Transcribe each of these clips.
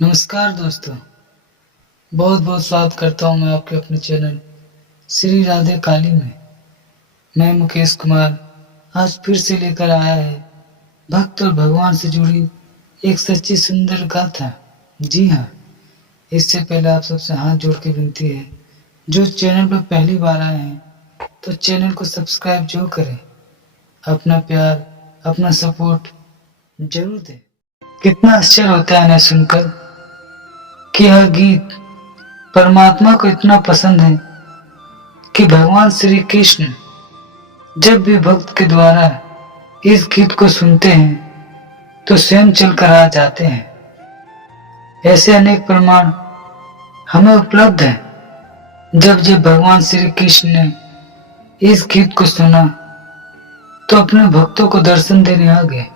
नमस्कार दोस्तों, बहुत बहुत स्वागत करता हूँ मैं आपके अपने चैनल श्री राधे काली में। मैं मुकेश कुमार आज फिर से लेकर आया है भक्त और भगवान से जुड़ी एक सच्ची सुंदर गाथा। जी हाँ, इससे पहले आप सबसे हाथ जोड़ के विनती है, जो चैनल पर पहली बार आए हैं तो चैनल को सब्सक्राइब जरूर करें। अपना प्यार, अपना सपोर्ट जरूर दें। कितना आश्चर्य होता है इन्हें सुनकर कि यह गीत परमात्मा को इतना पसंद है कि भगवान श्री कृष्ण जब भी भक्त के द्वारा इस गीत को सुनते हैं तो स्वयं चलकर आ जाते हैं। ऐसे अनेक प्रमाण हमें उपलब्ध हैं। जब भगवान श्री कृष्ण ने इस गीत को सुना तो अपने भक्तों को दर्शन देने आ गए।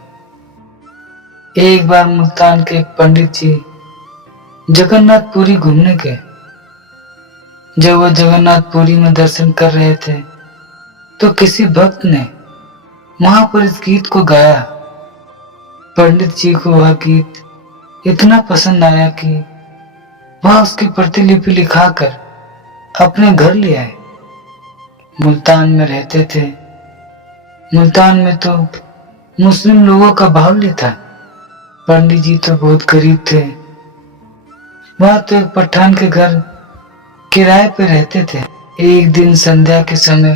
एक बार मुल्तान के एक पंडित जी जगन्नाथपुरी घूमने गए। जब वह जगन्नाथपुरी में दर्शन कर रहे थे तो किसी भक्त ने वहां पर इस गीत को गाया। पंडित जी को वह गीत इतना पसंद आया कि वह उसकी प्रतिलिपि लिखाकर अपने घर ले आए। मुल्तान में रहते थे। मुल्तान में तो मुस्लिम लोगों का बाहुल्य था। पंडित जी तो बहुत गरीब थे। वहां तो एक पठान के घर किराए पे रहते थे। एक दिन संध्या के समय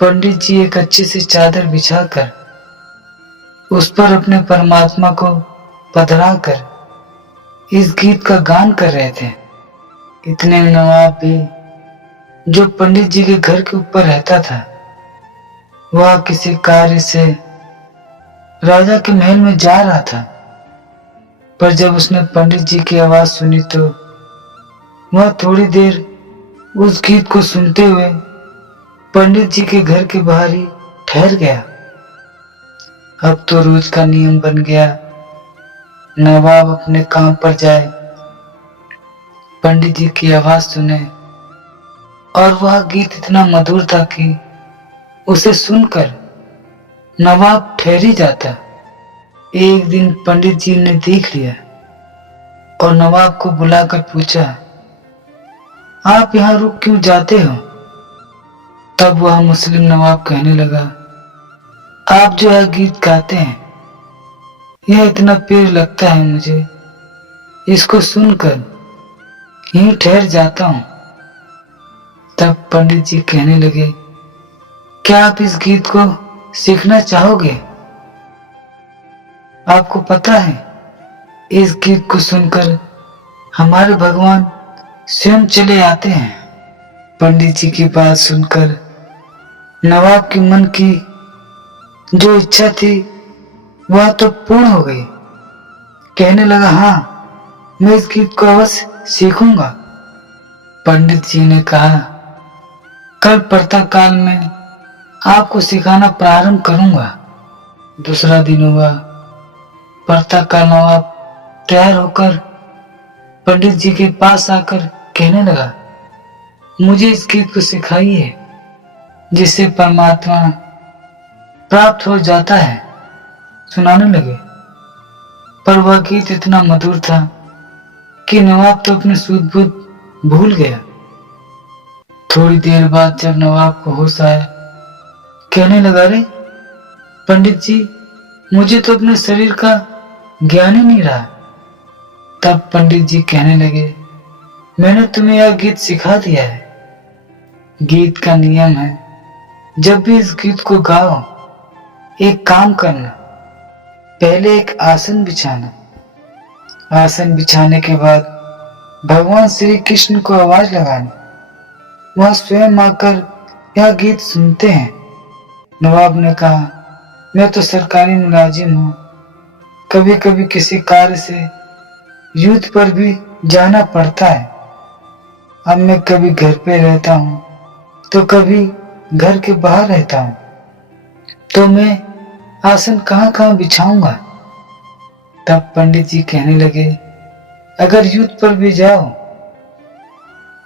पंडित जी एक अच्छी सी चादर बिछाकर उस पर अपने परमात्मा को पधराकर इस गीत का गान कर रहे थे। इतने में नवाब भी, जो पंडित जी के घर के ऊपर रहता था, वह किसी कार्य से राजा के महल में जा रहा था। पर जब उसने पंडित जी की आवाज सुनी तो वह थोड़ी देर उस गीत को सुनते हुए पंडित जी के घर के बाहर ही ठहर गया। अब तो रोज का नियम बन गया, नवाब अपने काम पर जाए, पंडित जी की आवाज सुने, और वह गीत इतना मधुर था कि उसे सुनकर नवाब ठहर ही जाता। एक दिन पंडित जी ने देख लिया और नवाब को बुलाकर पूछा, आप यहाँ रुक क्यों जाते हो? तब वह मुस्लिम नवाब कहने लगा, आप जो यह गीत गाते हैं, यह इतना प्रिय लगता है मुझे, इसको सुनकर यहीं ठहर जाता हूं। तब पंडित जी कहने लगे, क्या आप इस गीत को सीखना चाहोगे? आपको पता है, इस गीत को सुनकर हमारे भगवान स्वयं चले आते हैं। पंडित जी की बात सुनकर नवाब के मन की जो इच्छा थी वह तो पूर्ण हो गई। कहने लगा, हाँ, मैं इस गीत को अवश्य सीखूंगा। पंडित जी ने कहा, कल प्रातः काल में आपको सिखाना प्रारंभ करूंगा। दूसरा दिन हुआ। प्रातः काल नवाब तैयार होकर पंडित जी के पास आकर कहने लगा, मुझे इस गीत को सिखाइए जिससे परमात्मा प्राप्त हो जाता है। सुनाने लगे। पर वह गीत इतना मधुर था कि नवाब तो अपने सूझ बूझ भूल गया। थोड़ी देर बाद जब नवाब को होश आया, कहने लगा, रे पंडित जी, मुझे तो अपने शरीर का ज्ञान ही नहीं रहा। तब पंडित जी कहने लगे, मैंने तुम्हें यह गीत सिखा दिया है। गीत का नियम है, जब भी इस गीत को गाओ, एक काम करना, पहले एक आसन बिछाना। आसन बिछाने के बाद भगवान श्री कृष्ण को आवाज लगानी। वह स्वयं आकर यह गीत सुनते हैं। नवाब ने कहा, मैं तो सरकारी मुलाजिम हूँ, कभी कभी किसी कार्य से युद्ध पर भी जाना पड़ता है। अब मैं कभी घर पे रहता हूँ तो कभी घर के बाहर रहता हूँ, तो मैं आसन कहाँ कहाँ बिछाऊंगा? तब पंडित जी कहने लगे, अगर युद्ध पर भी जाओ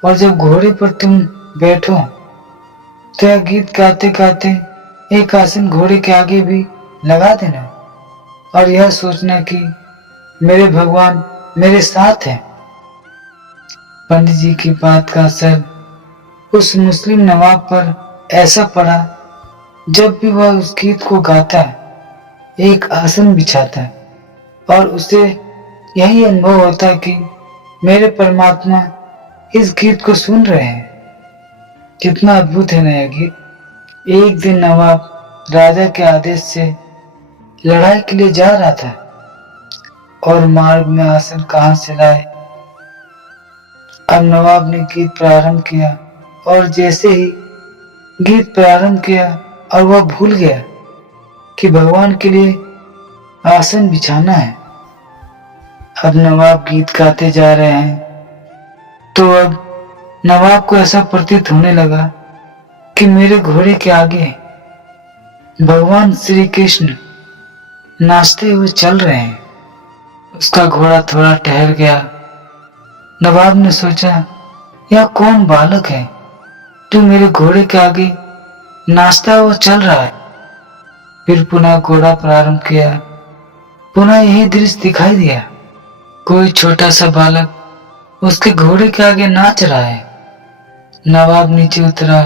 और जब घोड़े पर तुम बैठो तो यह गीत गाते गाते एक आसन घोड़े के आगे भी लगा देना और यह सोचना कि मेरे भगवान मेरे साथ है। पंडित जी की बात का असर उस मुस्लिम नवाब पर ऐसा पड़ा, जब भी वह उस गीत को गाता है, एक आसन बिछाता है और उसे यही अनुभव होता है कि मेरे परमात्मा इस गीत को सुन रहे हैं। कितना अद्भुत है ना यह गीत। एक दिन नवाब राजा के आदेश से लड़ाई के लिए जा रहा था और मार्ग में आसन कहां से लाए। अब नवाब ने गीत प्रारंभ किया और जैसे ही गीत प्रारंभ किया और वह भूल गया कि भगवान के लिए आसन बिछाना है। अब नवाब गीत गाते जा रहे हैं, तो अब नवाब को ऐसा प्रतीत होने लगा कि मेरे घोड़े के आगे भगवान श्री कृष्ण नाचते हुए चल रहे हैं। उसका घोड़ा थोड़ा ठहर गया। नवाब ने सोचा, यह कौन बालक है जो मेरे घोड़े के आगे नाचता हुआ चल रहा है। फिर पुनः घोड़ा प्रारंभ किया। पुनः यही दृश्य दिखाई दिया। कोई छोटा सा बालक उसके घोड़े के आगे नाच रहा है। नवाब नीचे उतरा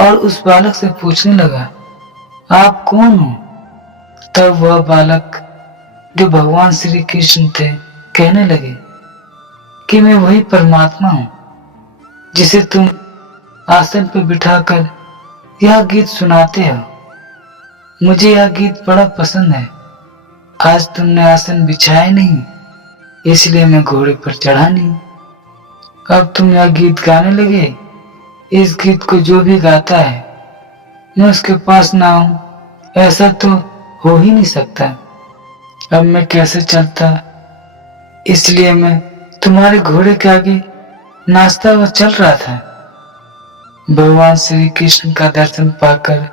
और उस बालक से पूछने लगा, आप कौन हो? तब वह बालक, जो भगवान श्री कृष्ण थे, कहने लगे कि मैं वही परमात्मा हूं जिसे तुम आसन पर बिठाकर यह गीत सुनाते हो। मुझे यह गीत बड़ा पसंद है। आज तुमने आसन बिछाया नहीं, इसलिए मैं घोड़े पर चढ़ा नहीं। अब तुम यह गीत गाने लगे। इस गीत को जो भी गाता है, मैं उसके पास ना हूं, ऐसा तो हो ही नहीं सकता। अब मैं कैसे चलता? इसलिए मैं तुम्हारे घोड़े के आगे नाचता हुआ चल रहा था। भगवान श्री कृष्ण का दर्शन पाकर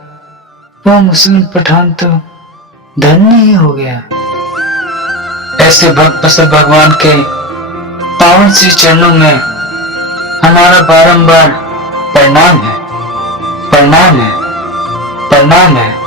वह मुस्लिम पठान तो धन्य ही हो गया। ऐसे भक्त प्रसन्न भगवान के पावन श्री चरणों में हमारा बारंबार प्रणाम है, प्रणाम है, प्रणाम है।